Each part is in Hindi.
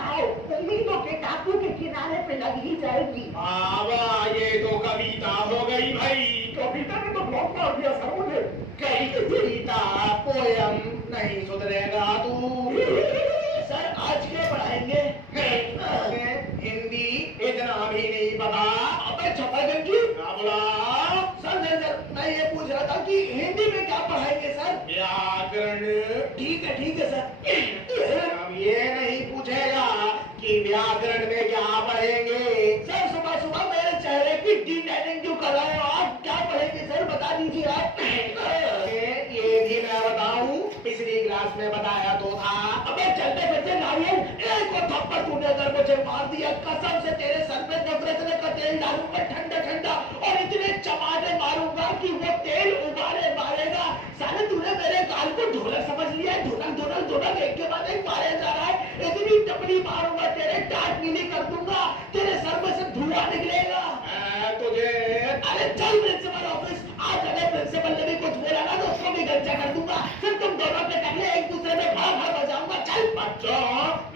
कविताओं उम्मीदों के टापू के किनारे पे लग ही जाएगी। ये तो कविता हो गई भाई। कविता ने तो ब्लॉक मार दिया सर मुझे। कविता पोयम नहीं सुधरेगा तू। सर आज क्या पढ़ाएंगे? हिंदी इतना भी नहीं पता। अबे छपागंजी क्या बोला? सर मैं ये पूछ रहा था कि हिंदी में क्या पढ़ाएंगे सर? व्याकरण। ठीक है सर। अब ये नहीं पूछेगा कि व्याकरण में क्या पढ़ेंगे। सर सुबह सुबह मेरे चेहरे की डिटेलिंग क्यों कर रहे हो आप? क्या पढ़ेंगे सर बता दीजिए आप। ये भी मैं बताऊं, पिछली क्लास में बताया तो था। अबे चलते फिरते नारियल एक और थप्पड़ तूने अगर मुझे मार दिया कसम से तेरे सर पे नवरत्न का तेल डालूंगा ठंडा ठंडा और इतने चमाटे मारूंगा कि वो तेल उबाले मारेगा। साले तूने मेरे गाल को ढोलक समझ लिया है। ढोलक एक के बाद एक मारे जा रहा है। इतनी टपली मारूंगा तेरे टाट नीली कर दूंगा। तेरे सर में से धुआं निकलेगा। तुझे अरे चल प्रिंसिपल ऑफिस। आज अगर प्रिंसिपल ने भी कुछ बोला ना तो उसको भी गंजा कर दूंगा। फिर तुम दोनों के टकले एक दूसरे में भाग बजाऊंगा। चल बच्चों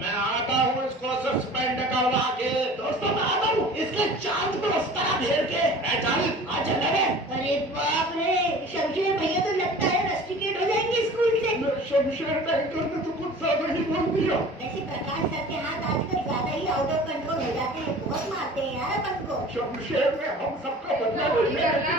मैं आता हूँ इसको सस्पेंड करवा के। दोस्तों मैं आता हूँ इसके चांद को रस्ता घेर के। चल आज चल रहे। अरे बाप रे, शमशेर भैया तो लगता है रस्टिकेट हो जाएंगे स्कूल से। शमशेर का अंकल ने तो कुछ ज्यादा ही बोल दिया। वैसे प्रकाश सर के हाथ आजकल ज्यादा ही आउट ऑफ कंट्रोल हो जाते हैं। बहुत मारते हैं यार अपन को। शमशेर में हम सबका बदला नहीं है।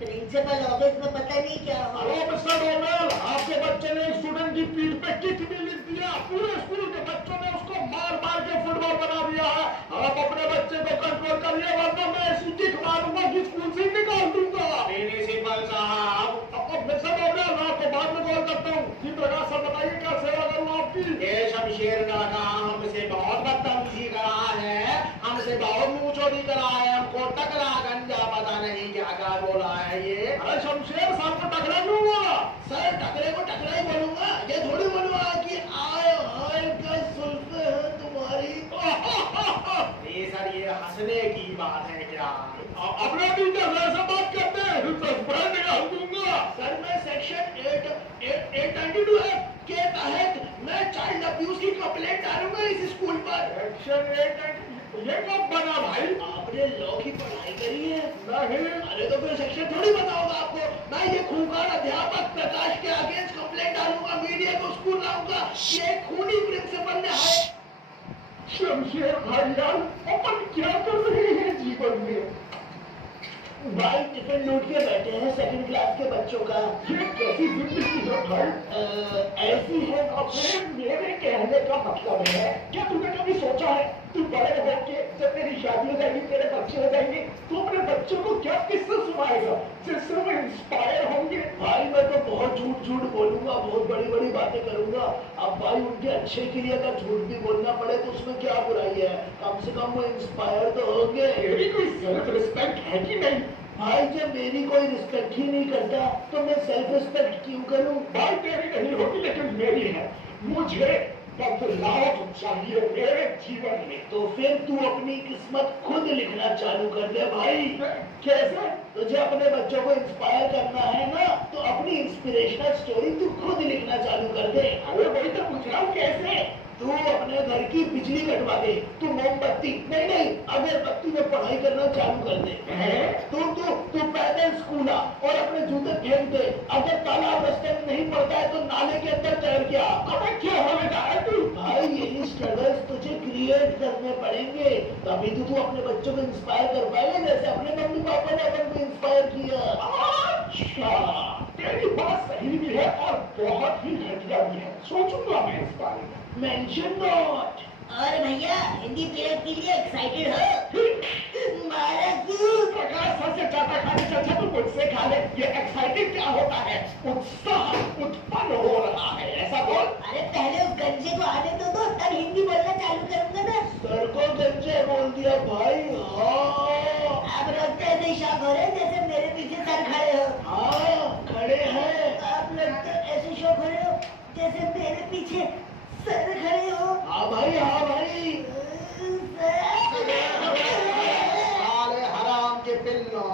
प्रिंसिपल ऑफिस में पता नहीं क्या हो। हेलो मिस्टर डोनाल्ड, आपके बच्चे ने स्टूडेंट की पीठ पे किक भी लिख दिया। पूरे स्कूल के बच्चों ने उसको मार मार के फुटबॉल बना दिया है। आप अपने बच्चे को कंट्रोल करिए वरना मैं ऐसी किक मारूंगा कि स्कूल से निकाल दूंगा। प्रिंसिपल साहब। अब मिस्टर डोनाल्ड मैं आपको बाद में कॉल करता हूँ। जी प्रकाश सर बताइए क्या सेवा करूँ आपकी? ये शमशेर लड़का हमसे बहुत बदतमीजी करा है, हमसे बहुत मुंह चोरी करा है, हमको टकरा गंजा पता नहीं क्या क्या बोला है ये। अरे शमशेर साहब को टकरा क्यों बोला? सर टकरे को टकरा ही बोलूंगा। ये थोड़ी बोलूंगा कि आए हाय क्या सुल्फे है तुम्हारी। सर ये हंसने की बात है क्या? अपने टीचर ऐसा बात करते हैं सस्पेंड कर दूंगा। सर मैं सेक्शन 892 के तहत मैं चाइल्ड अब्यूज की कंप्लेंट डालूंगा इस स्कूल पर। सेक्शन 892 ये कब बना भाई? आपने लॉ की पढ़ाई करी है? नहीं। अरे तो फिर सेक्शन थोड़ी पता होगा आपको। मैं ये खूंखार अध्यापक प्रकाश के अगेंस्ट कंप्लेंट डालूंगा, मीडिया को स्कूल लाऊंगा। ये खूनी प्रिंसिपल ने है। शमशेर भाई यार अपन क्या कर रहे हैं जीवन में? भाई टिफिन लूट के बैठे हैं सेकंड क्लास के बच्चों का। ये कैसी जिंदगी है भाई? ऐसी है। अपने मेरे कहने का मतलब है क्या तूने कभी सोचा है तू बड़े होके जब तेरी शादी हो जाएगी तेरे बच्चे हो जाएंगे तो अपने बच्चों को क्या किस्सा सुनाएगा जिससे वो इंस्पायर होंगे? भाई मैं तो बहुत झूठ बोलूंगा, बहुत बड़ी बड़ी बातें करूंगा। अब भाई उनके अच्छे के लिए अगर झूठ भी बोलना पड़े तो उसमें क्या बुराई है? कम से कम वो इंस्पायर तो होंगे। मेरी कोई सेल्फ रिस्पेक्ट है कि नहीं? भाई जब मेरी कोई रिस्पेक्ट ही नहीं करता तो मैं सेल्फ रिस्पेक्ट क्यों करूं? भाई तेरी नहीं होगी लेकिन मेरी है। मुझे बदलाव चाहिए मेरे जीवन में। तो फिर तू अपनी किस्मत खुद लिखना चालू कर दे भाई। कैसे? तुझे अपने बच्चों को इंस्पायर करना है ना तो अपनी इंस्पिरेशनल स्टोरी तू खुद लिखना चालू कर दे। अरे वही तो पूछ रहा हूँ कैसे? तू अपने घर की बिजली कटवा दे। तू मोमबत्ती नहीं अगरबत्ती में पढ़ाई करना चालू कर दे। तू पैदल स्कूल आ और अपने जूते फेंक दे। अगर तालाब रास्ते में नहीं पड़ता है तो नाले के अंदर तैर के आ। अबे क्या होने जा रहा है तू? भाई यही स्ट्रगल्स तुझे क्रिएट करने पड़ेंगे तभी तो तू अपने बच्चों को इंस्पायर कर पाएगा जैसे अपने मम्मी पापा ने अपन को इंस्पायर किया। अच्छा तेरी बात सही भी है और बहुत ही घटिया भी है। सोचूंगा मैं इस बारे में। Mention not. और भैया हिंदी पीरियड के लिए एक्साइटेड हो? मारा तू। प्रकाश सर से चाटा खाने से अच्छा तू मुझसे खा ले। ये एक्साइटेड क्या होता है? उत्साह उत्पन्न हो रहा है ऐसा बोल। अरे पहले उस गंजे को आने तो दो तब हिंदी बोलना चालू करूंगा ना। सर को गंजे बोल दिया भाई। हाँ आप लोग तो ऐसे शौक हो रहे जैसे मेरे पीछे सर खड़े हो। हाँ खड़े हैं। आप लोग तो ऐसे शौक हो रहे हो जैसे मेरे पीछे सर खड़े हो। हाँ भाई हाँ भाई। साले हराम के पिल्लो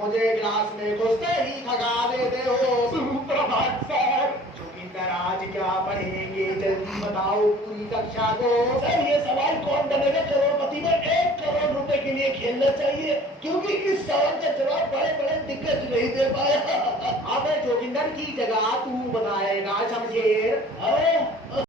मुझे क्लास में घुसते ही खगा देते हो। सुप्रभात सर। चुकी तरह आज क्या पढ़ेंगे जल्दी बताओ पूरी कक्षा को। सर ये सवाल के खेलना चाहिए, क्योंकि इस सवाल का जवाब बड़े बड़े दिग्गज नहीं दे पाया। अबे जोगिंदर की जगह तू बताएगा शमशेर। अरे